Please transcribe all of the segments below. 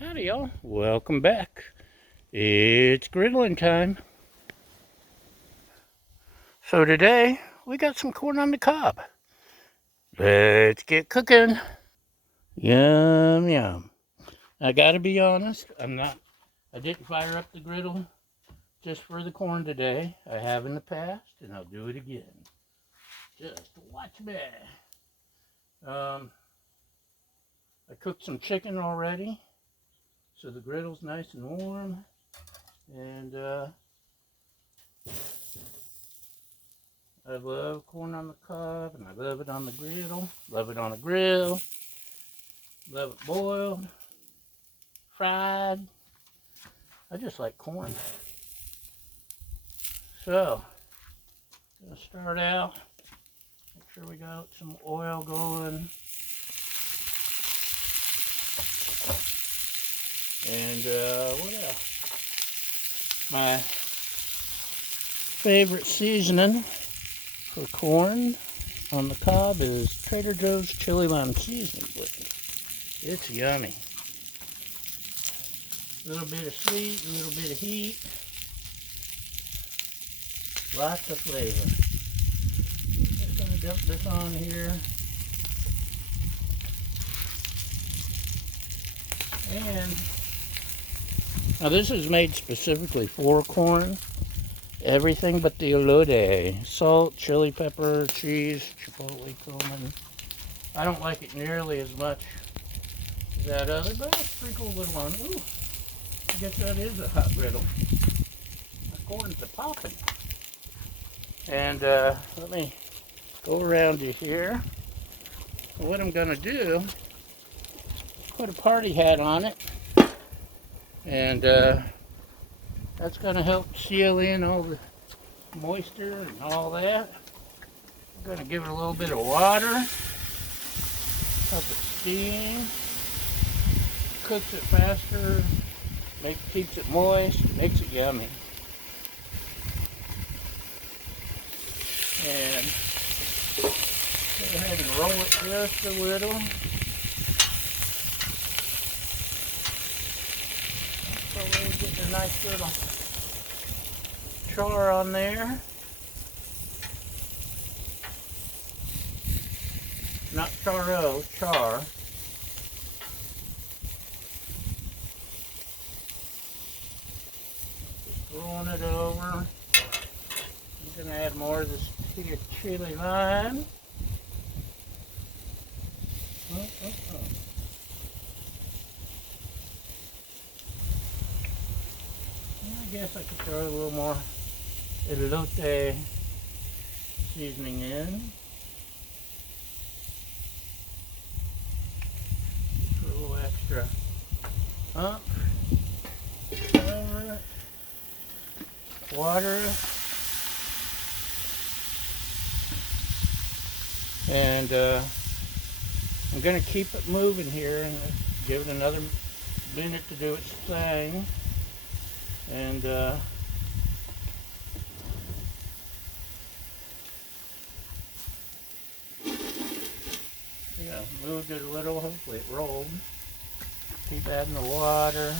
Howdy y'all, welcome back. It's griddling time. So today we got some corn on the cob. Let's get cooking. Yum yum. I gotta be honest, I didn't fire up the griddle just for the corn today. I have in the past and I'll do it again. Just watch me. I cooked some chicken already, so the griddle's nice and warm. And I love corn on the cob, and I love it on the griddle. Love it on a grill. Love it boiled, fried. I just like corn. So, gonna start out. Make sure we got some oil going. And what else? My favorite seasoning for corn on the cob is Trader Joe's chili lime seasoning blend. It's yummy. A little bit of sweet, a little bit of heat. Lots of flavor. Just gonna dump this on here. And now this is made specifically for corn. Everything but the elote. Salt, chili pepper, cheese, chipotle, cumin. I don't like it nearly as much as that other, but I'll sprinkle a little on. Ooh, I guess that is a hot griddle. The corn's a popping. And let me go around to here. And what I'm gonna do, put a party hat on it. And that's gonna help seal in all the moisture and all that. I'm gonna give it a little bit of water, help it steam, cooks it faster, keeps it moist, makes it yummy. And go ahead and roll it just a little. So we're getting a nice little char on there. Not charo, char. Just rolling it over. I'm going to add more of this here chili lime. I guess I could throw a little more elote seasoning in. For a little extra up, cover it, water it, and I'm going to keep it moving here and give it another minute to do its thing. And yeah, moved it a little, hopefully it rolled. Keep adding the water.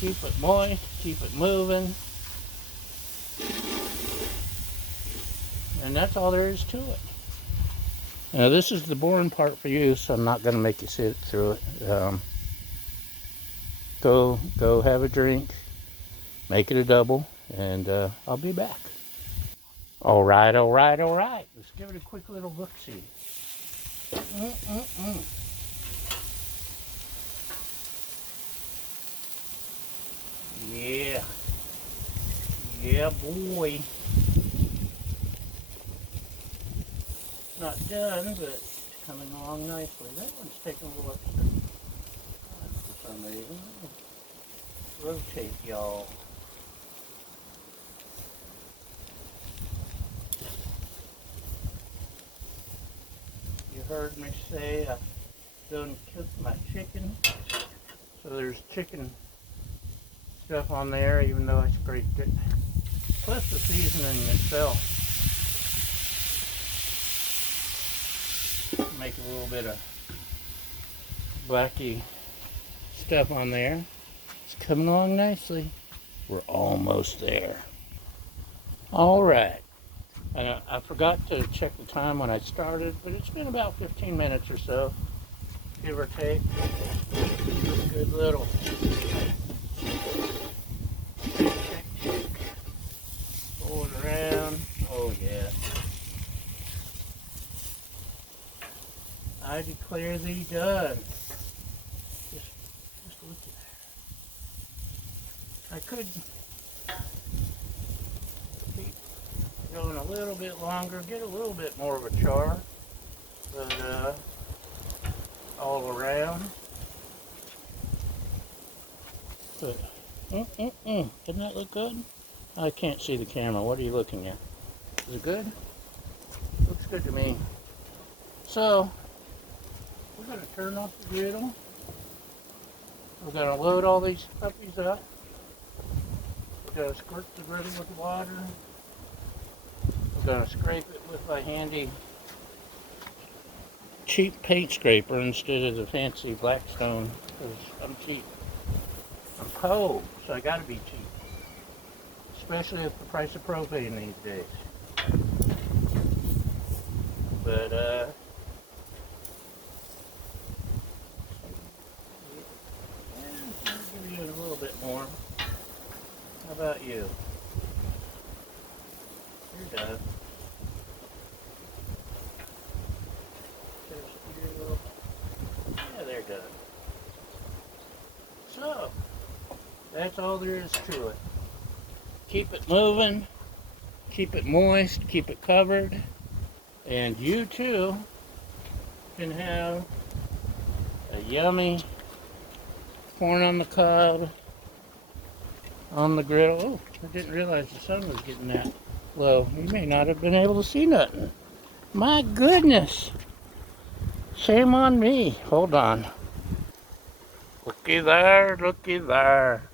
Keep it moist, keep it moving. And that's all there is to it. Now this is the boring part for you, so I'm not going to make you sit through it. Go have a drink, make it a double, and I'll be back. All right. Let's give it a quick little look-see. Yeah. Yeah, boy. It's not done, but it's coming along nicely. That one's taking a little extra time for some reason. Rotate, y'all. You heard me say I done cooked my chicken. So there's chicken stuff on there, even though I scraped it. Plus the seasoning itself. Make a little bit of blacky stuff on there. It's coming along nicely. We're almost there. All right. And I forgot to check the time when I started, but it's been about 15 minutes or so, give or take. Good little check, check. Going around. Oh yeah. I declare thee done. Just look at that. I could keep going a little bit longer, get a little bit more of a char, but all around. But, doesn't that look good? I can't see the camera. What are you looking at? Is it good? Looks good to me. So, we're going to turn off the griddle. We're going to load all these puppies up. We're going to squirt the griddle with water. We're going to scrape it with my handy cheap paint scraper instead of the fancy Blackstone, because I'm cheap. I'm poor, so I got to be cheap. Especially at the price of propane these days. But, I'll give you a little bit more. How about you? You're done. Yeah, they're done. So, that's all there is to it. Keep it moving, keep it moist, keep it covered, and you too can have a yummy corn on the cob on the griddle. Oh, I didn't realize the sun was getting that low. You may not have been able to see nothing. My goodness. Shame on me. Hold on. Looky there, looky there.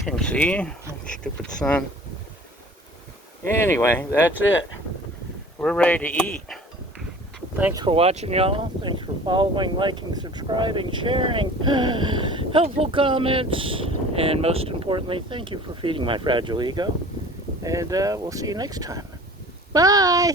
Can you see? Stupid sun. Anyway, that's it. We're ready to eat. Thanks for watching, y'all. Thanks for following, liking, subscribing, sharing, helpful comments, and most importantly, thank you for feeding my fragile ego. And we'll see you next time. Bye!